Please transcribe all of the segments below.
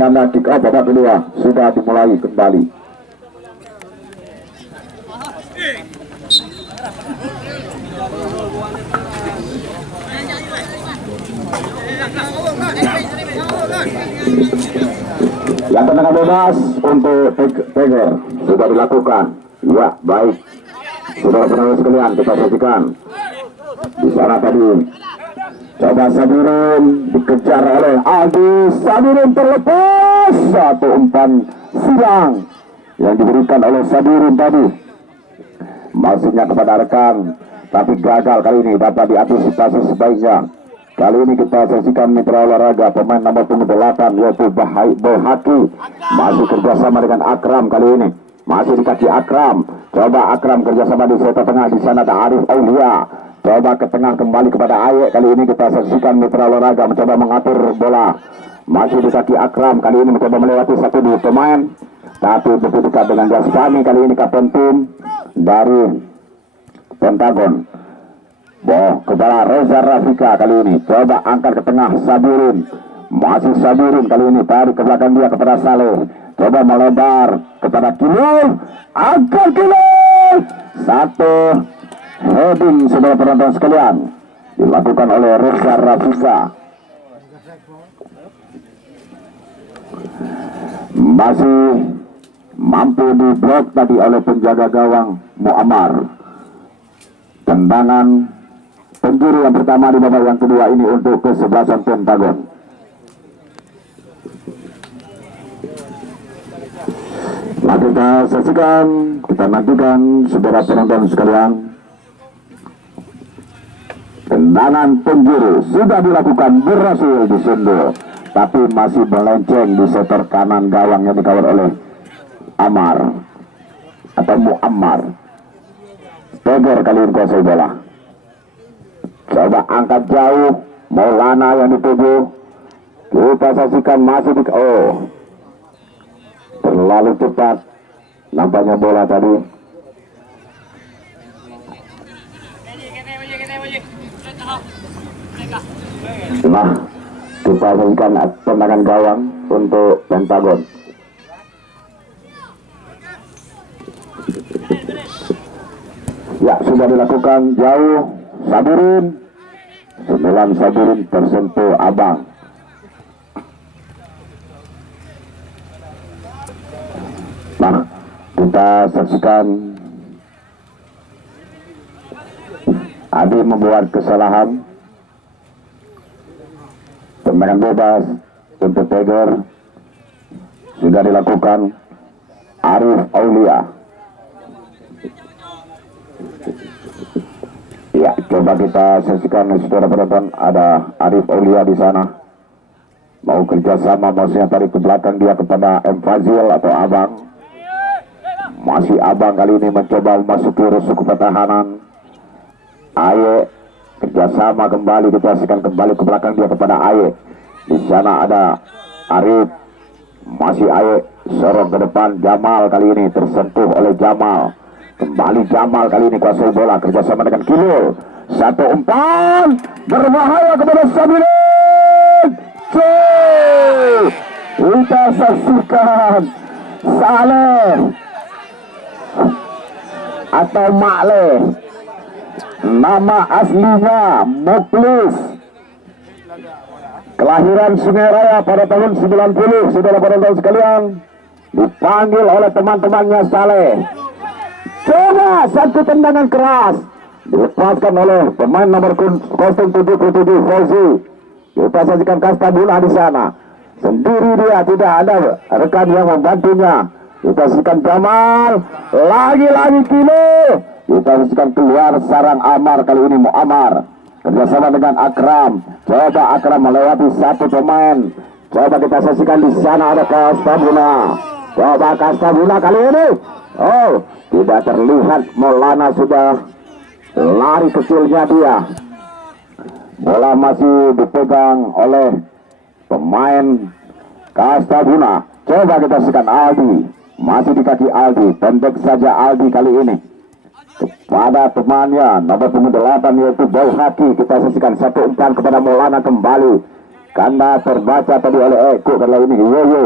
penanda kick off babak kedua sudah dimulai kembali. Yang tendangan bebas untuk Tiger sudah dilakukan. Ya, baik. Sudah pernah sekalian kita perhatikan. Di sana tadi coba Sabirin dikejar oleh Aldi. Sabirin terlepas. Satu umpan silang yang diberikan oleh Sabirin tadi. Maksudnya kepada rekan, tapi gagal kali ini, dapat diantisipasi sebaiknya. Kali ini kita saksikan mitra olahraga pemain nomor 8 yaitu Bohaki masih kerjasama dengan Akram kali ini. Masih di kaki Akram. Coba Akram kerjasama di sektor tengah. Di sana ada Arif Aulia. Coba ke tengah kembali kepada Aye. Kali ini kita saksikan mitra olahraga mencoba mengatur bola. Masih di kaki Akram. Kali ini mencoba melewati satu dua pemain. Tapi begitu dekat dengan Jasmani. Kali ini kapten tim dari Pentagon. Kepada Reza Rafika kali ini. Coba angkat ke tengah Sabirin. Masih Sabirin kali ini. Tarik ke belakang dia kepada Saleh. Coba melebar kepada Kilul. Angkat Kilul. Satu heading saudara penonton sekalian. Dilakukan oleh Reza Rafika. Masih mampu diblok tadi oleh penjaga gawang Muammar. Tendangan penjuru yang pertama di babak yang kedua ini untuk kesebelasan Pentagon. Mari kita saksikan, kita nantikan saudara penonton sekalian. Tendangan penjuru sudah dilakukan, berhasil disunduh, tapi masih melenceng di sektor kanan gawang yang dikawal oleh Amar atau Muammar. Tiger kali ini kuasai bola. Coba angkat jauh, Maulana yang dituju. Kita saksikan masih di terlalu cepat nampaknya bola tadi. Nah, kita saksikan tendangan gawang untuk Pentagon. Ya, sudah dilakukan jauh. Sabirin 9 Sabirin tersentuh Abang. Nah, kita saksikan Adi membuat kesalahan. Tendangan bebas untuk Tiger sudah dilakukan. Arif Aulia. Ya, coba kita saksikan saudara penonton, ada Arif Aulia di sana. Mau kerjasama, maksudnya tarik ke belakang dia kepada M. Fazil atau Abang. Masih Abang kali ini mencoba memasuki rusuk pertahanan. Aye kerjasama kembali, kita saksikan kembali ke belakang dia kepada Aye. Di sana ada Arif. Masih Aye sorong ke depan. Jamal kali ini tersentuh oleh Jamal. Kembali Jamal kali ini kuasai bola kerjasama dengan Kilul. Satu umpan berbahaya kepada Sabirin. Kita saksikan Saleh atau Makle, nama aslinya Muklis, kelahiran Sungai Raya pada tahun 90. Saudara penonton sekalian, dipanggil oleh teman-temannya Saleh. Coba satu tendangan keras dilepaskan oleh pemain nomor 077 Fauzi. Kita saksikan Kastabula di sana. Sendiri dia, tidak ada rekan yang membantunya. Kita saksikan Jamal, lagi-lagi Kilo. Kita saksikan keluar sarang Amar kali ini Muammar. Kerjasama dengan Akram. Coba Akram melewati satu pemain. Coba kita saksikan di sana ada Kastabula. Coba Kastabula kali ini. Tidak terlihat. Maulana sudah lari kecilnya dia. Bola masih dipegang oleh pemain Kastabula. Coba kita saksikan Aldi. Masih di kaki Aldi. Pendek saja Aldi kali ini. Kepada temannya nomor 8 yaitu Boy Haki. Kita saksikan satu umpan kepada Maulana kembali. karena terbaca tadi oleh Eko. Kali ini Yoyo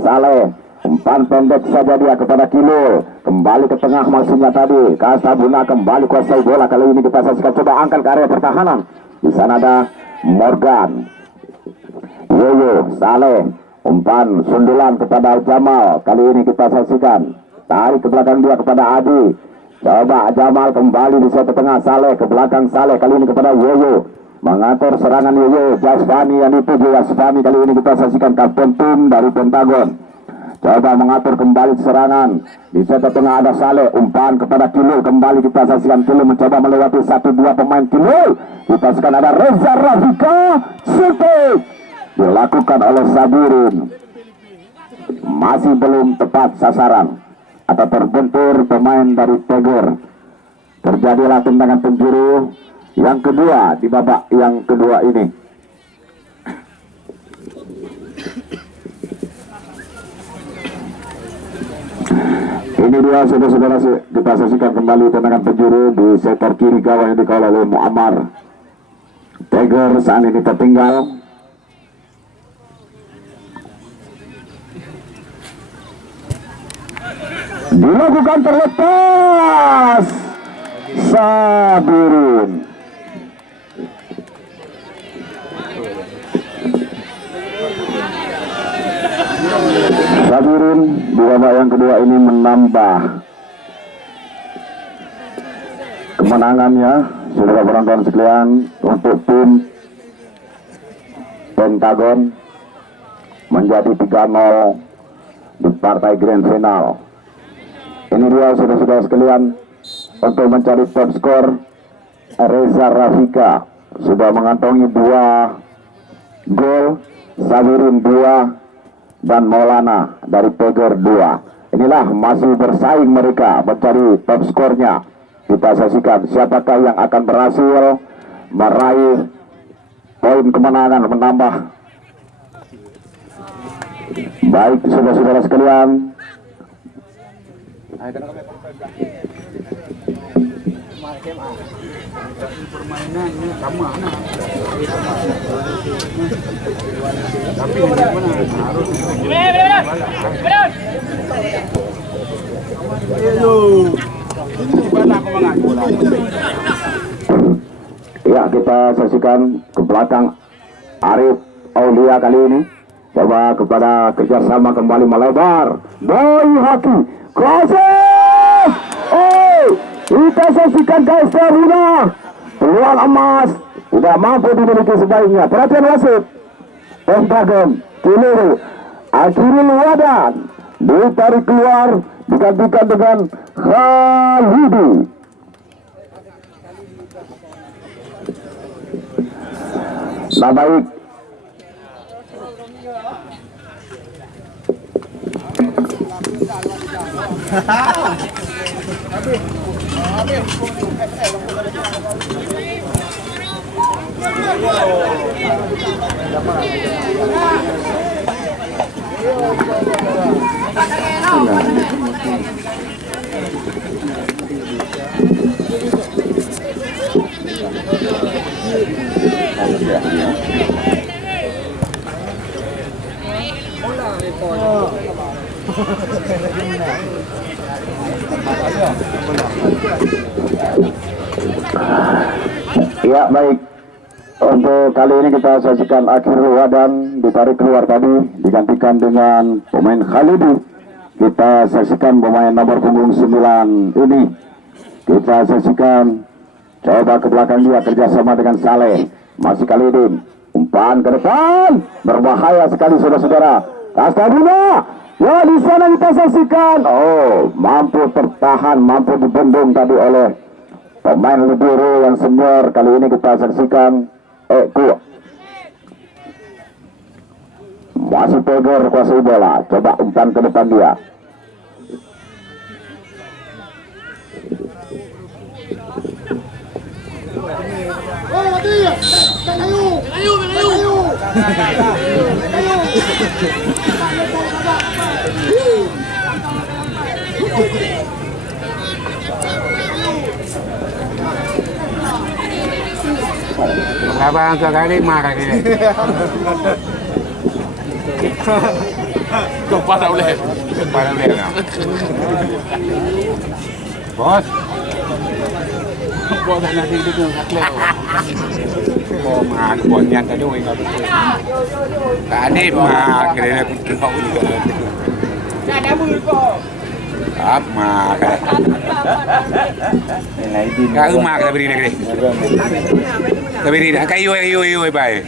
Saleh, umpan pendek saja dia kepada Kilo, kembali ke tengah maksudnya tadi Kasabuna kembali kuasai bola. Kali ini kita saksikan, coba angkat ke area pertahanan. Di sana ada Morgan, Yoyo Saleh, umpan sundulan kepada Jamal. Kali ini kita saksikan, tarik ke belakang dia kepada Adi. Coba Jamal kembali di satu tengah, Saleh ke belakang Saleh. Kali ini kepada Yoyo, mengatur serangan Yoyo. Jasfani yang dituju Jasfani. Kali ini kita saksikan kapten tim dari Pentagon. Coba mengatur kembali serangan. Di satu tengah ada Saleh, umpan kepada Kilo. Kembali kita saksikan Kilo mencoba melewati 1-2 pemain Kilo. Kita saksikan ada Reza Rafika. Shooting dilakukan oleh Sabirin. Masih belum tepat sasaran atau terbentur pemain dari Teger. Terjadilah tendangan penjuru yang kedua di babak yang kedua ini. Ini dia saudara-saudara, kita saksikan kembali tendangan penjuru di sektor kiri gawang yang dikawal oleh Muammar. Teger saat ini tertinggal. Dilakukan terlepas Sabirin. Sabirin di babak yang kedua ini menambah kemenangannya, saudara penonton sekalian, untuk tim Pentagon menjadi 3-0 di partai grand final. Ini dia saudara-saudara sekalian, untuk mencari top skor Reza Rafika sudah mengantongi 2 gol, Sabirin 2, dan Maulana dari Teger 2. Inilah masih bersaing mereka mencari top skornya. Kita saksikan siapakah yang akan berhasil meraih poin kemenangan, menambah. Baik saudara-saudara sekalian, permainannya sama tapi ya, kita saksikan ke belakang Arif Aulia kali ini. Coba kepada kerjasama kembali melebar. Boy Haki Kroset. Oh, kita saksikan guys, Saruna peluang emas tidak mampu dimiliki sebaiknya. Perhatian wasit. Pentagon Kilo Akhirul Wadan ditarik keluar, digantikan dengan Khalidi. Nah baik, ya baik, untuk kali ini kita saksikan Akhirul Wadan ditarik keluar tadi, digantikan dengan pemain Khalidi. Kita saksikan pemain nomor punggung 9 ini. Kita saksikan coba ke belakang dia kerjasama dengan Saleh. Masih Khalidin, umpan ke depan, berbahaya sekali saudara-saudara. Kastabuna, ya di sana kita saksikan. Oh, mampu tertahan, mampu dibendung tadi oleh pemain libero yang senior. Kali ini kita saksikan Eko. Masih Teger kuasai bola, coba umpan ke depan dia. Abang sekali marah ini. Kepada boleh. Kepada boleh. Bos. Bos nak tidur tu sakit. Oh, mak bonyan tadi oi. Tadi mak kena kau juga. Ada mulu kau. Apa mak? Kau mak kita beri negeri. Kita beri dah. Kayu baik.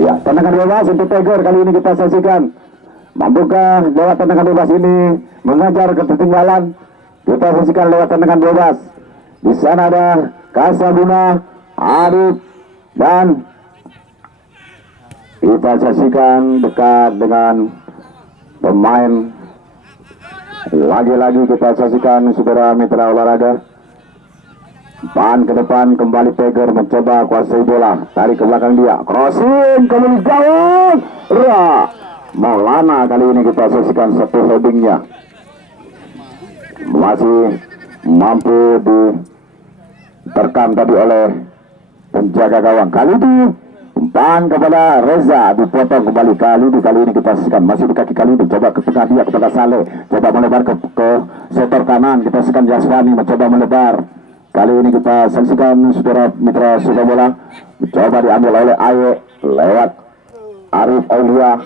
Ya, tendangan bebas untuk Tiger kali ini kita saksikan. Mampukah lewat tendangan bebas ini mengajar ketertinggalan? Kita saksikan lewat tendangan bebas. Di sana ada Kasabuna, Arif, dan kita saksikan dekat dengan pemain. Lagi-lagi kita saksikan saudara mitra olahraga. Pan ke depan kembali Tiger mencoba kuasai bola, tarik ke belakang dia, crossing kembali gawang. Maulana kali ini kita saksikan satu headingnya masih mampu diterkam tadi oleh penjaga gawang. Kali ini umpan kepada Reza, dipotong kembali. Kali ini kita saksikan masih di kaki kali ini, coba ke tengah dia kepada Saleh, coba melebar ke sektor kanan. Kita saksikan Jaswani mencoba melebar. Kali ini kita saksikan saudara mitra sepak bola mencoba diambil oleh Aye lewat Arif Aulia.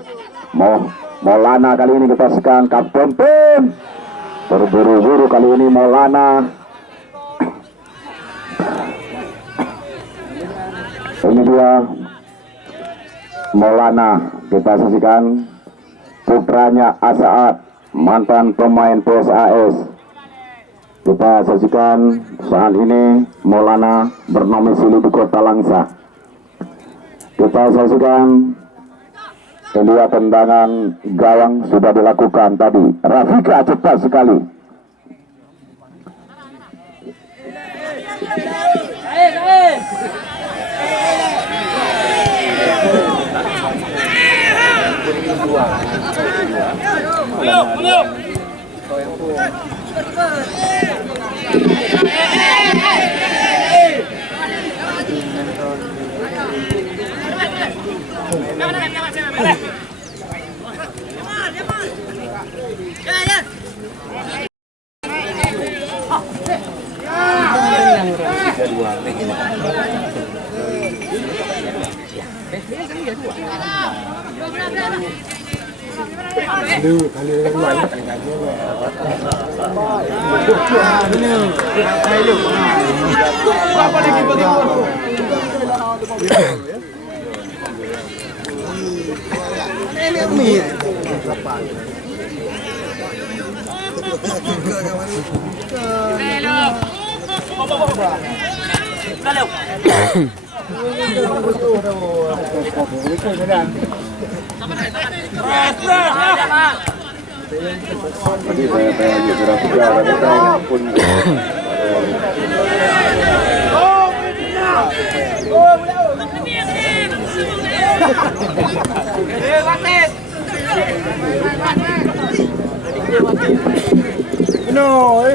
Maulana kali ini kita saksikan kapten tim terburu-buru kali ini Maulana. Ini dia Maulana, kita saksikan putranya Asaat, mantan pemain PSAS. Kita saksikan saat ini Maulana bernomisili di Kota Langsa. Kita saksikan kedua tendangan gawang sudah dilakukan tadi. Rafika cepat sekali.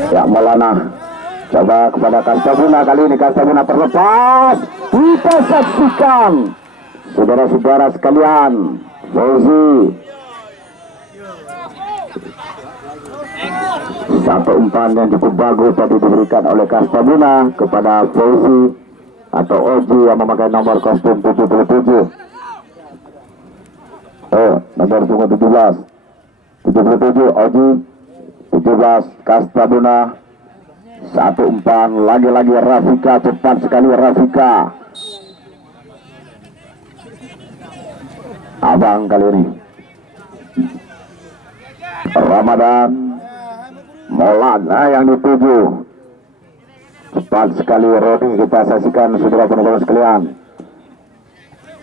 Ya, Maulana coba kepada Kastabuna, kali ini Kastabuna terlepas. Kita saksikan saudara-saudara sekalian, Fauzi satu umpan yang cukup bagus tadi diberikan oleh Kastabuna kepada Fauzi atau Oji yang memakai nomor kostum 77. Nomor 17 Oji, 17 Kastabuna. Satu umpan lagi-lagi Rafika, cepat sekali Rafika. Abang kali ini Ramadan Maulana yang dituju. Cepat sekali Rodi, kita saksikan saudara penonton sekalian.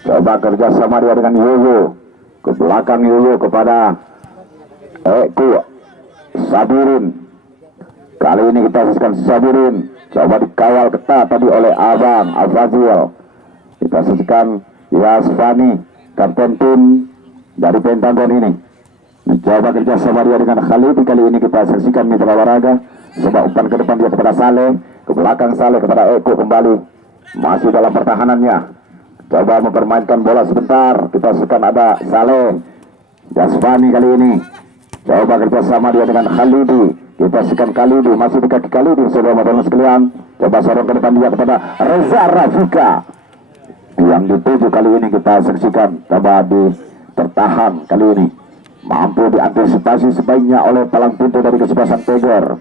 Coba kerja sama dia dengan Yoyo, ke belakang Yoyo kepada Eko Sabirin. Kali ini kita saksikan Sabirin, coba dikawal ketat tadi oleh Abang Al-Fazil. Kita saksikan Yasfani, kapten tim dari Pentagon ini, mencoba kerja sama dia dengan Khalid. Kali ini kita saksikan mitra olahraga, coba umpan ke depan dia kepada Saleh. ke belakang Saleh kepada Eko kembali, masih dalam pertahanannya, coba mempermainkan bola sebentar. Kita saksikan ada Saleh Jasfani kali ini, coba kerjasama dia dengan Khalidi. Kita saksikan Khalidi, masih di kaki Khalidi, saudara-saudara sekalian. Coba sorong ke depan dia kepada Reza Rafika yang dituju kali ini. Kita saksikan, coba tertahan kali ini, mampu diantisipasi sebaiknya oleh palang pintu dari kesebelasan Tiger.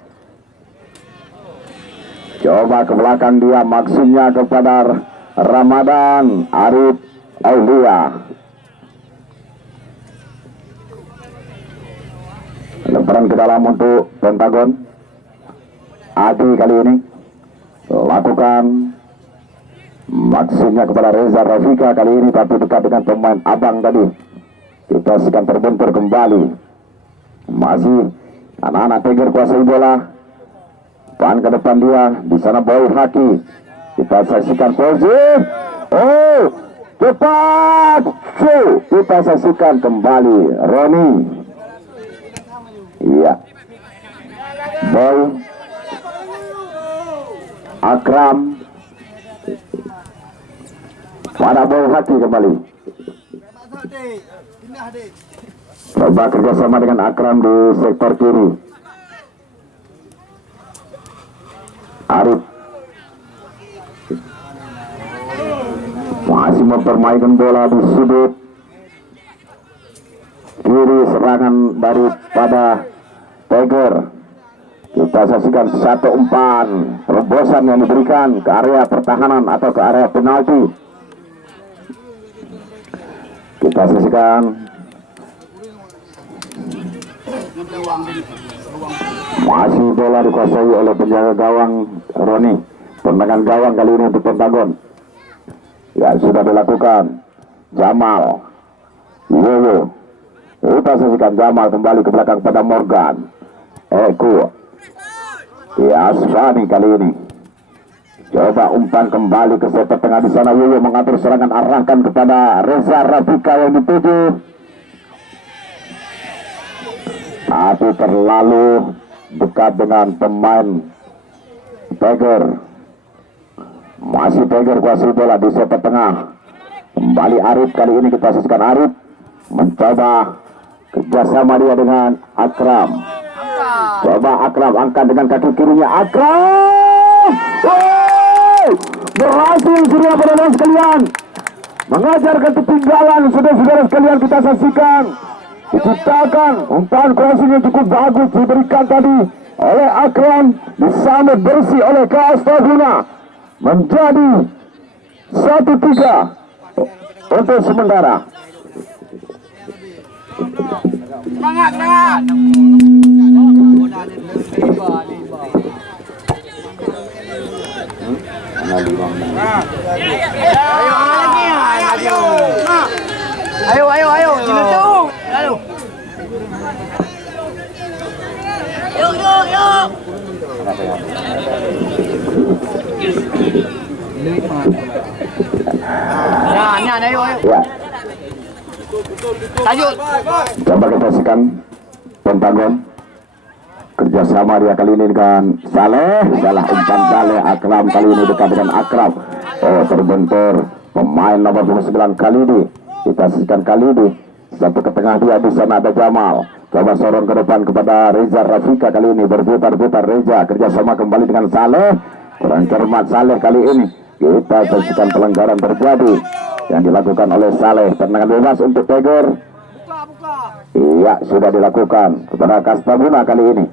Coba ke belakang dia, maksudnya kepada Ramadan Arif Aulia. Lemparan ke dalam untuk Pentagon. Adi kali ini lakukan, maksudnya kepada Reza Rafika kali ini, tapi dekat dengan pemain abang tadi. Kita sekan terbentur kembali. Masih anak-anak Tiger kuasai bola. Pan ke depan dia, di sana Boy Haki. Kita saksikan posisi. Oh, cepat. Kita saksikan kembali Roni. Iya. Boy. Akram. Pada Boy Haki kembali. Coba kerjasama dengan Akram di sektor kiri. Arif masih mempermainkan bola di sudut kiri, serangan daripada Tiger. Kita saksikan satu umpan terobosan yang diberikan ke area pertahanan atau ke area penalti. Kita saksikan masih bola dikuasai oleh penjaga gawang Roni. Tendangan gawang kali ini untuk Pentagon. Ya, sudah dilakukan. Jamal Yoyo. Kita saksikan Jamal kembali ke belakang pada Morgan. Eko. Ya, Asfani kali ini. Coba umpan kembali ke sektor tengah, di sana Yoyo mengatur serangan, arahkan kepada Reza Rafika yang dituju. Tapi terlalu dekat dengan pemain Tiger. Masih Tiger kuasai bola di sektor tengah. Kembali Arif kali ini, kita saksikan Arif mencoba kerjasama dia dengan Akram. Coba Akram angkat dengan kaki kirinya. Akram berhasil, saudara-saudara sekalian, mengajar ketinggalan. Saudara-saudara sekalian, kita saksikan, diciptakan umpan crossing yang cukup bagus diberikan tadi oleh Akram, disambut bersih oleh Kastaguna, menjadi 1-3 untuk sementara. Semangat, semangat. Ayo, diletung. Ayo. Yuk. Ya, ayo. Ya. Lanjut. Coba kita saksikan Pentagon kerjasama dia kali ini dengan Saleh. Salah umpan Saleh. Akram kali ini dekat dengan Akram. Oh, terbentur pemain nomor 29 Khalidi. Kita saksikan Khalidi, satu ke tengah dia, di sana ada Jamal. Coba sorong ke depan kepada Reza Rafika kali ini, berputar-putar Reza, kerjasama kembali dengan Saleh. Kurang cermat Saleh kali ini. Kita saksikan pelanggaran terjadi yang dilakukan oleh Saleh. Tendangan bebas untuk Tiger. Iya, sudah dilakukan kepada Kastaguna kali ini.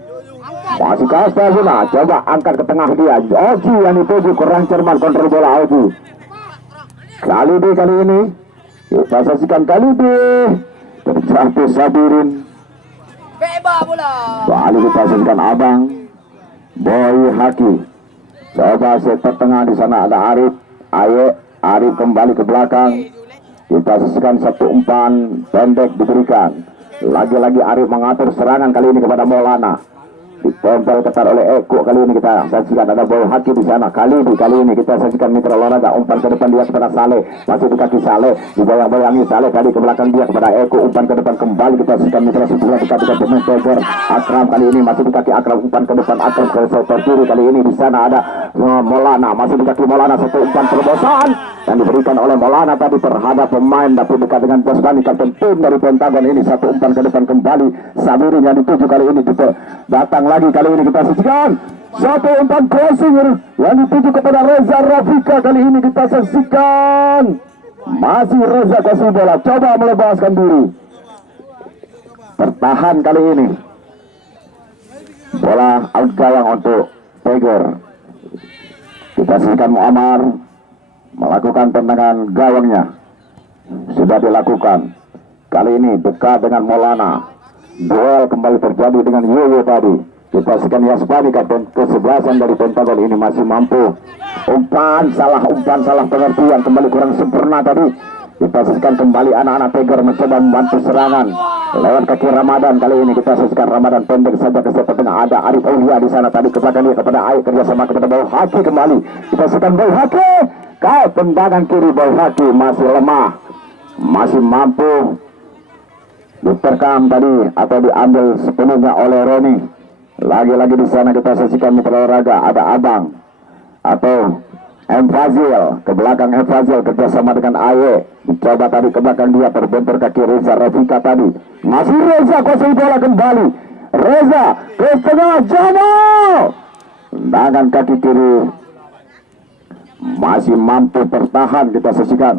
Masih Kastaguna, coba angkat ke tengah dia. Oji yang dituju, kurang cermat kontrol bola Oji. Khalidi kali ini, kita saksikan Khalidi terjatuh Sabirin. Beba bola. Balik kita saksikan Abang Boy Haki. Coba sektor tengah, di sana ada Arif. Ayo, Arif kembali ke belakang. Kita saksikan satu umpan pendek diberikan. Lagi-lagi Arif mengatur serangan kali ini kepada Maulana. ditempel ketat oleh Eko. Kali ini kita saksikan ada bola haki di sana. Kali ini kita saksikan mitra olahraga umpan ke depan dia kepada Saleh, masih di kaki Saleh, dibayang-bayangi Saleh tadi ke belakang dia kepada Eko, umpan ke depan kembali kita saksikan mitra sebelah dekat dengan pemain Tiger. Akram kali ini masih di kaki Akram, umpan ke depan Akram ke sektor kiri. Kali ini di sana ada Maulana, masih di kaki Maulana, satu umpan terobosan yang diberikan oleh Maulana tadi terhadap pemain tapi dekat dengan Bosbani, kapten tim dari Pentagon. Ini satu umpan ke depan kembali Sabiri yang dituju kali ini datang lagi. Kali ini kita saksikan satu umpan crossing yang dituju kepada Reza Rafika. Kali ini kita saksikan masih Reza kasih bola, coba melepaskan diri, tertahan kali ini. Bola out gawang untuk Tiger. Kita saksikan Muammar melakukan tendangan gawangnya, sudah dilakukan. Kali ini dekat dengan Maulana, duel kembali terjadi dengan Yoyo tadi. Kita saksikan Yasbani, kapten ke-11 dari Pentagon ini masih mampu. Umpan salah pengertian, kembali kurang sempurna tadi. Kita saksikan kembali anak-anak Tiger mencoba membantu serangan lewat kaki Ramadan. Kali ini kita saksikan Ramadan pendek saja ke sepak tengah, ada Arif Aulia di sana tadi ke belakang dia kepada Aik, kerjasama kepada Bau Haki kembali. Kita saksikan Bau Haki, kau tendangan kiri Bau Haki masih lemah, masih mampu diterkam tadi atau diambil sepenuhnya oleh Roni. Lagi-lagi di sana kita saksikan mitra olahraga ada Abang atau M Fazil, ke belakang M Fazil kerjasama dengan Aye, dicoba tadi ke belakang dia, terbentur kaki Reza Rafika tadi. Masih Reza kuasai bola kembali, Reza ke tengah Jano, tendangan kaki kiri masih mampu tertahan. Kita saksikan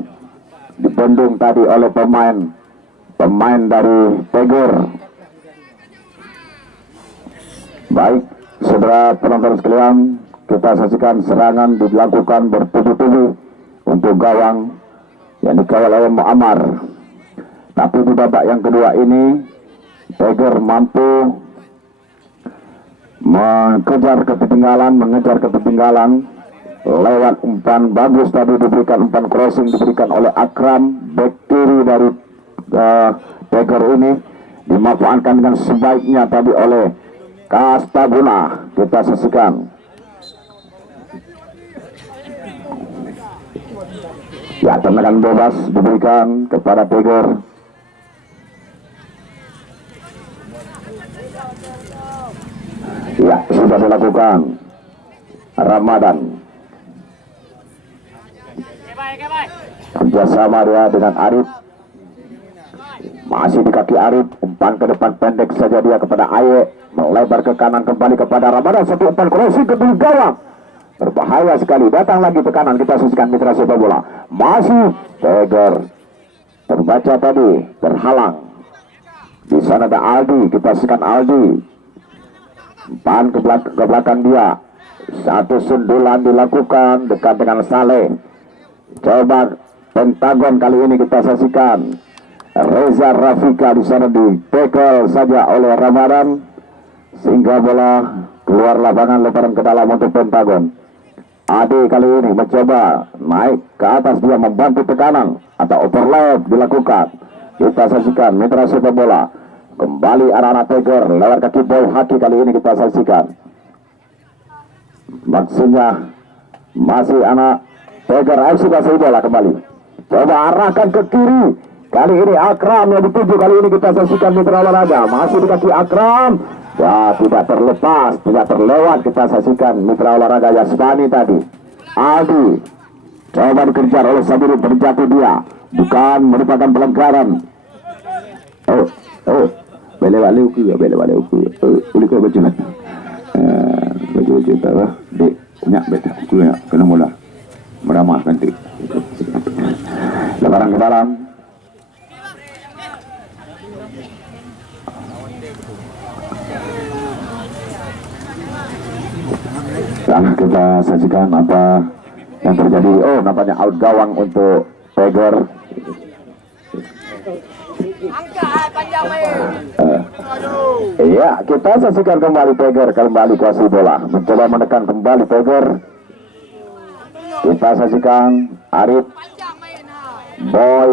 dibendung tadi oleh pemain dari Tiger. Baik, saudara penonton sekalian, kita saksikan serangan dilakukan bertubi-tubi untuk gawang yang dikawal oleh Muammar. Tapi di babak yang kedua ini Tiger mampu mengejar ketertinggalan lewat umpan bagus tadi, diberikan umpan crossing diberikan oleh Akram, back kiri dari Tiger ini dimanfaatkan dengan sebaiknya tadi oleh Kastabuna. Kita saksikan ya, tendangan bebas diberikan kepada Tiger. Ya, sudah dilakukan Ramadan, kerjasama dia dengan Arif, masih di kaki Arif, umpan ke depan pendek saja dia kepada Aye, melebar ke kanan kembali kepada Ramadan, satu umpan crossing ke gawang, berbahaya sekali. Datang lagi tekanan, kita saksikan mitra sepak bola, masih Tiger terbaca tadi, terhalang. Di sana ada Aldi, kita saksikan Aldi, umpan ke belakang dia, satu sundulan dilakukan dekat dengan Saleh. Coba Pentagon kali ini kita saksikan Reza Rafika di sana ditekel saja oleh Ramadan sehingga bola keluar lapangan, lemparan ke dalam untuk Pentagon. Ade kali ini mencoba naik ke atas, dia membantu tekanan atau overlap dilakukan. Kita saksikan mitra sepak bola kembali anak-anak Tiger lewat kaki Boy Haki. Kali ini kita saksikan maksudnya masih anak Tiger FC kasih bola kembali, coba arahkan ke kiri. Kali ini Akram yang dituju. Kali ini kita saksikan mitra olahraga masih di kaki Akram, ya tidak terlepas, tidak terlewat. Kita saksikan mitra olahraga Yasbani tadi. Aldi coba dikejar oleh Sabiri, berjatuh dia, bukan merupakan pelanggaran. Bele balik uku uli ko baju nak baju tahu dek nyak beta uku ya kena mula meramah nanti lebaran ke dalam. Dan kita saksikan apa yang terjadi. Oh, nampaknya out gawang untuk Tiger. Iya, kita saksikan kembali Tiger kembali kuasai bola, mencoba menekan kembali Tiger. Kita saksikan Arif, Boy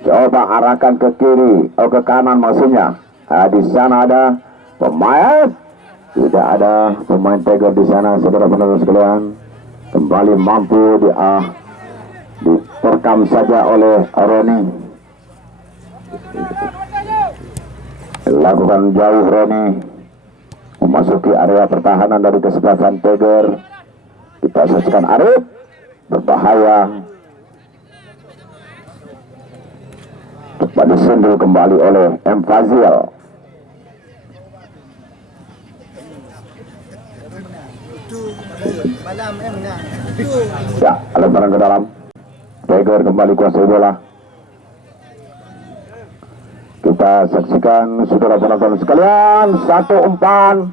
coba arahkan ke kiri, ke kanan maksudnya. Di sana ada pemain. Tidak ada pemain Tiger di sana, saudara penonton sekalian. Kembali mampu diterkam saja oleh Roni. Lakukan jauh Roni, memasuki area pertahanan dari kesebelasan Tiger. Kita saksikan Arif, berbahaya. Cepat disundul kembali oleh M. Fazil. Ya, lemparan ke dalam. Tiger kembali kuasai bola. Kita saksikan saudara penonton sekalian, satu umpan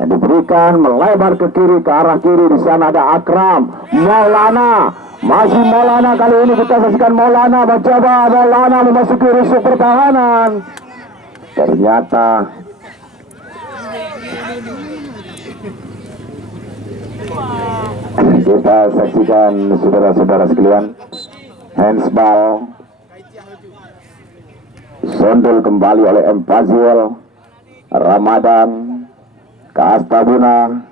yang diberikan melebar ke kiri, ke arah kiri. Di sana ada Akram Maulana, masih Maulana. Kali ini kita saksikan Maulana mencoba Maulana memasuki rusuk pertahanan. Ternyata kita saksikan saudara-saudara sekalian, handsball sondul kembali oleh M. Fazil. Ramadan ke Astabuna.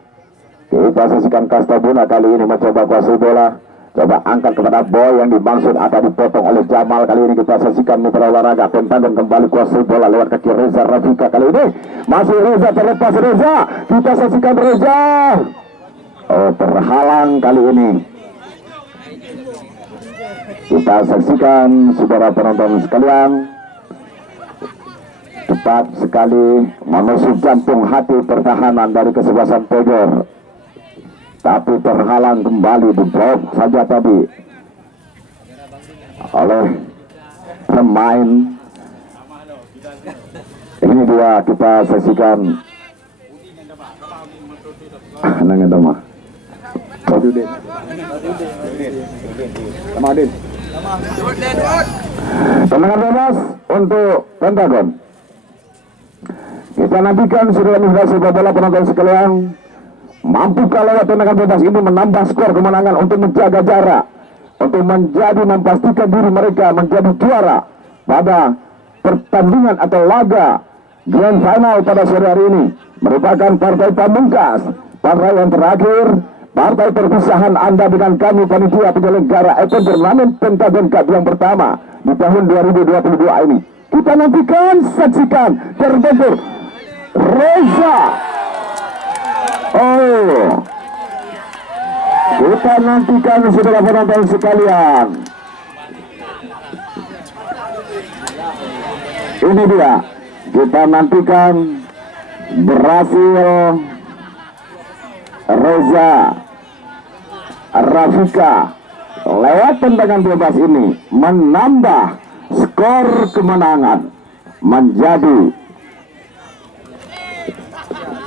Kita saksikan Kastabuna kali ini mencoba kuasai bola, coba angkat kepada Boy yang dimaksud akan dipotong oleh Jamal. Kali ini kita saksikan mitra olahraga Pentagon kembali kuasai bola lewat kaki Reza Rafika. Kali ini masih Reza, terlepas Reza. Kita saksikan Reza, terhalang kali ini. Kita saksikan saudara penonton sekalian, cepat sekali menusuk jantung hati pertahanan dari kesebelasan Tiger, tapi terhalang kembali, di blok saja tadi oleh pemain. Ini dia kita saksikan nangan teman tendangan bebas untuk Pentagon. Kita nantikan sudah migrasi bola penonton sekalian. Mampukah lewat tendangan bebas ini menambah skor kemenangan untuk menjaga jarak, untuk memastikan diri mereka menjadi juara pada pertandingan atau laga Grand Final pada sore hari ini. Merupakan partai pamungkas, partai yang terakhir, partai perpisahan Anda dengan kami panitia penyelenggara event turnamen Pentagon Cup yang pertama di tahun 2022 ini. Kita nantikan, saksikan terbentuk Reza. Kita nantikan saudara penonton sekalian. Ini dia, kita nantikan berhasil Reza Rafika lewat tendangan bebas ini menambah skor kemenangan menjadi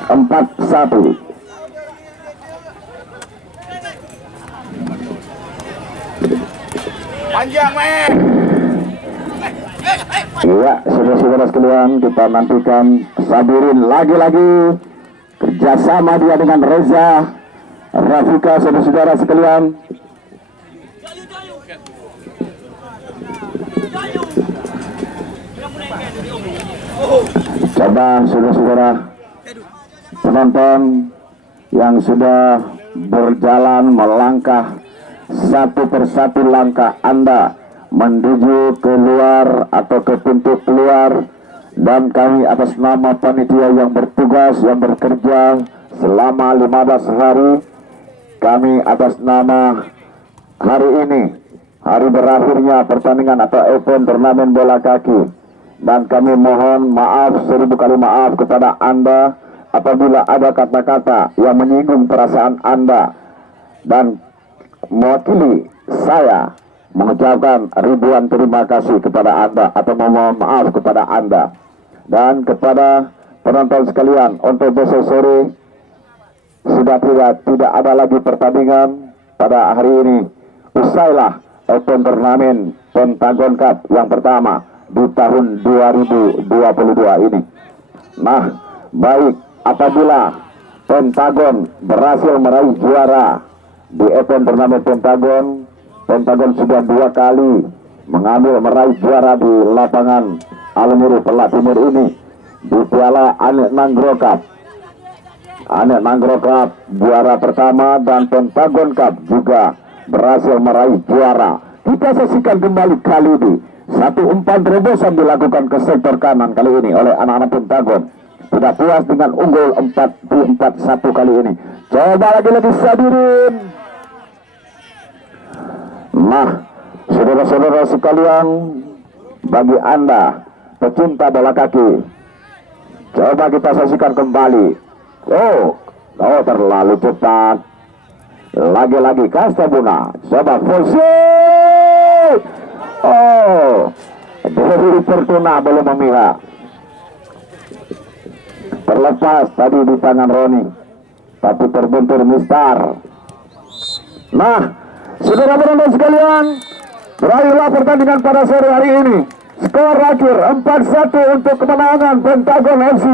4-1. Panjang, men. Iya, saudara-saudara sekalian, kita nantikan Sabirin lagi-lagi kerjasama dia dengan Reza Rafika, saudara-saudara sekalian. Coba saudara-saudara penonton yang sudah berjalan melangkah satu persatu langkah Anda menuju keluar atau ke pintu keluar, dan kami atas nama panitia yang bertugas, yang bekerja selama 15 hari, kami atas nama hari ini, hari berakhirnya pertandingan atau event turnamen bola kaki, dan kami mohon maaf, 1000 kali maaf kepada Anda apabila ada kata-kata yang menyinggung perasaan Anda, dan mewakili saya mengucapkan ribuan terima kasih kepada Anda atau memohon maaf kepada Anda. Dan kepada penonton sekalian, untuk besok sore sudah tidak ada lagi pertandingan pada hari ini. Usailah event turnamen Pentagon Cup yang pertama di tahun 2022 ini. Nah, baik apabila Pentagon berhasil meraih juara di event turnamen Pentagon, Pentagon sudah 2 kali meraih juara di lapangan Almiri Pelat Timur ini. di Piala Anek Manggro Cup. Anek Manggro Cup juara pertama dan Pentagon Cup juga berhasil meraih juara. Kita saksikan kembali kali ini satu umpan terobosan dilakukan ke sektor kanan kali ini oleh anak-anak Pentagon. Tidak puas dengan unggul 44-1 kali ini. Coba lagi Sabirin. Nah, saudara-saudara sekalian, bagi Anda pecinta bola kaki, coba kita saksikan kembali. Oh, terlalu cepat. Lagi-lagi Kastabuna. Coba Fosi. Oh, Dewi Fortuna belum memihak. Terlepas tadi di tangan Roni, tapi terbentur Mistar. Nah, saudara penonton sekalian, berakhirlah pertandingan pada sore hari ini. Skor akhir 4-1 untuk kemenangan Pentagon FC.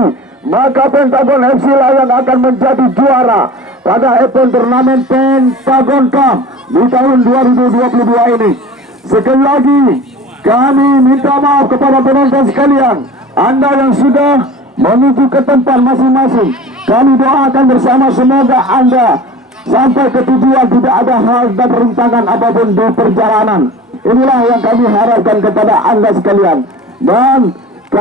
Maka Pentagon FC lah yang akan menjadi juara pada event turnamen Pentagon Cup di tahun 2022 ini. Sekali lagi kami minta maaf kepada penonton sekalian. Anda yang sudah menuju ke tempat masing-masing, kami doakan bersama semoga Anda sampai ke tujuan, tidak ada hal dan rintangan apapun di perjalanan. Inilah yang kami harapkan kepada Anda sekalian. Dan